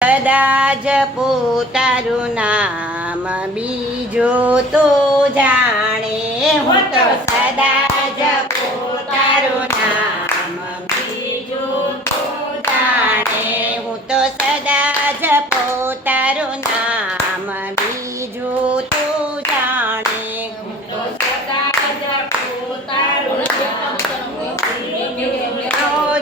સદા જપો તારું નામ બીજો તો જાણે હું તો સદા જપો તારું નામ બીજો તો જાણે હું તો સદા જપો તારું નામ બીજો તો જાણે હું તો સદા જપો તારું નામ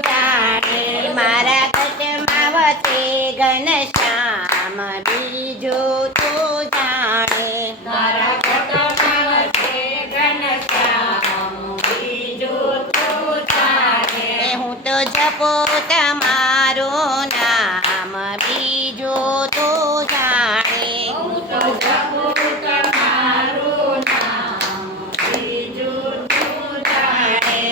જાણે મારા ઘટમાં વસે ઘનશ્યામ બીજો તો જાણે મારા ઘટમાં વસે ઘનશ્યામ બીજો તો જાણે હું તો જપો તમારું નામ બીજો તો જાણે હું તો જપો તમારું નામ બીજો તો જાણે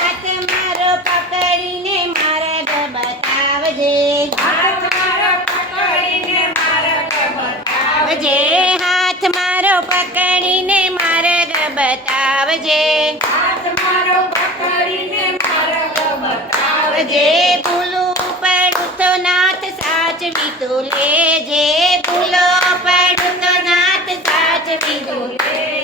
હાથ મારો પકડીને માર્ગ બતાવજે હાથ મારો પકડીને માર્ગ બતાવજે હાથ મારો પકડીને માર્ગ બતાવજે હાથ મારો પકડીને માર્ગ બતાવજે ભૂલું પડું તો નાથ સાચવી તું લેજે ભૂલો પડું તો નાથ સાચવી તું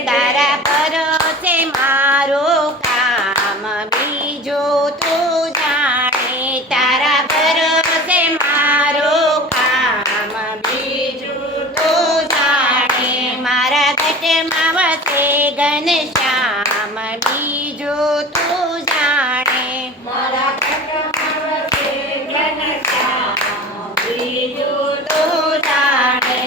તારા ભરોસે મારો કામ બીજો તું જાણે તારા ભરોસે મારો કામ બીજું તું જાણે મારા ઘટમાં વસે ઘનશ્યામ બીજો તું જાણે મારા ઘટમાં વસે ઘનશ્યામ બીજો તું જાણે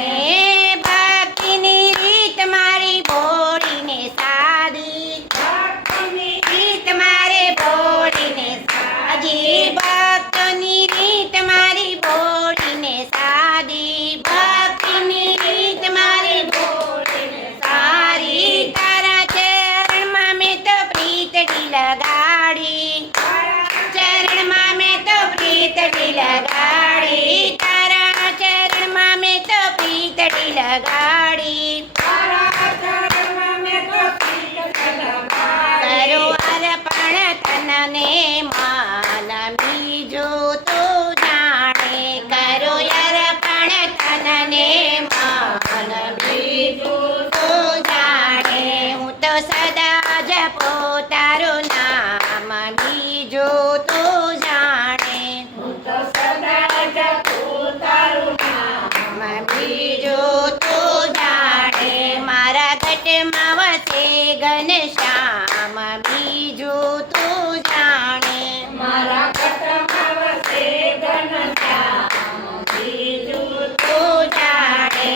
ભક્તિની રીત મારી ભોળીને સાદી ભક્તિની રીત મારે ભોળીને સાદી ભક્તની રીત મારી ભોળીને સાદી ભક્તિની રીત મારી ભોળીને સારી તારા ચરણમાં મેં તો પ્રીતડી લગાડી તારા ચરણમાં મેં તો પ્રીતડી લગાડી તારા ચરણમાં મેં તો પ્રીતડી લગાડી તારા ચરણમાં મેં તો પ્રીતડી લગાડી કરો અર્પણ તનને માન બીજો તો જાણે કરો અર્પણ તનને માન બીજો તો જાણે હું તો સદા જપો તારું નામ બીજો તો જાણે હું તો સદા જપો તારું નામ બીજો તો જાણે મારા ઘટમાં વસે ઘનશ્યામ બીજો તો જાણે મારા ઘટમાં વસે ઘનશ્યામ બીજો તો જાણે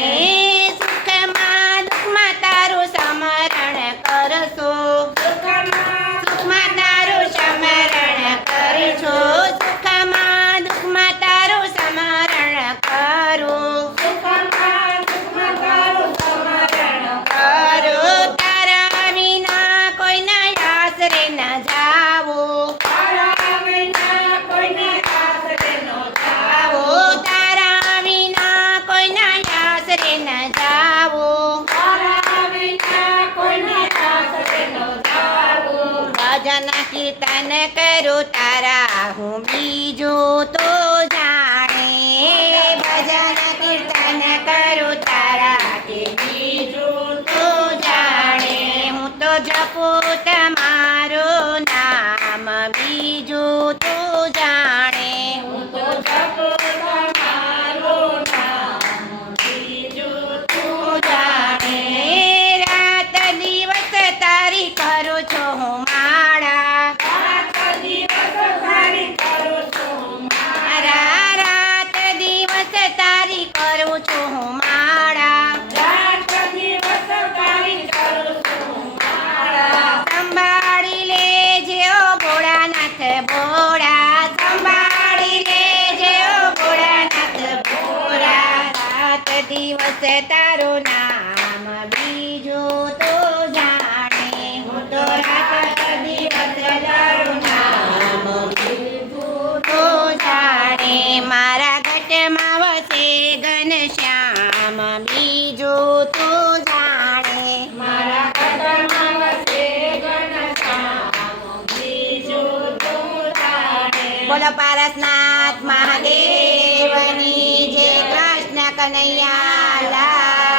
સુખમાં દુઃખમાં તારું સ્મરણ કરશો સુખમાં તારું સ્મરણ કરશો સુખમાં દુઃખમાં તારું સ્મરણ કરો સુખમાં દુઃખમાં તારું સ્મરણ કરો તારા વિના કોઈના આશરે ન જાવો તારા વિના કોઈના આશરે ન જાવો તારા વિના કોઈના આશરે ન જાવો તારા વિના કોઈના આશરે ન જાવો ભજન કીર્તન કરું તારા હું બીજો તો જાણે ભજન કીર્તન કરું તારા કે બીજો તો જાણે હું તો જપો તમારું નામ બીજો તો જાણે હું તો જપો તમારું નામ બીજો તો જાણે રાત દિવસ તારી કરું છું હું માળા રાત દિવસ તારી કરું છું હું માળા રાત દિવસ તારી કરું છું હું માળા રાત દિવસ તારી કરું છું હું માળા સંભાળી લેજે ઓ ભોળાનાથ ભોળા સંભાળી લેજે ઓ ભોળાનાથ ભોળા રાત દિવસ તારું નામ બીજો તો જાણે હું તો રાત દિવસ તારું નામ બીજો તો જાણે મારા ઘટમાં વસે ઘનશ્યામ બીજો તો જાણે મારા ઘટમાં વસે ઘનશ્યામ બીજો તો જાણે બોલો પારસનાથ મહાદેવની કનૈયા લાલ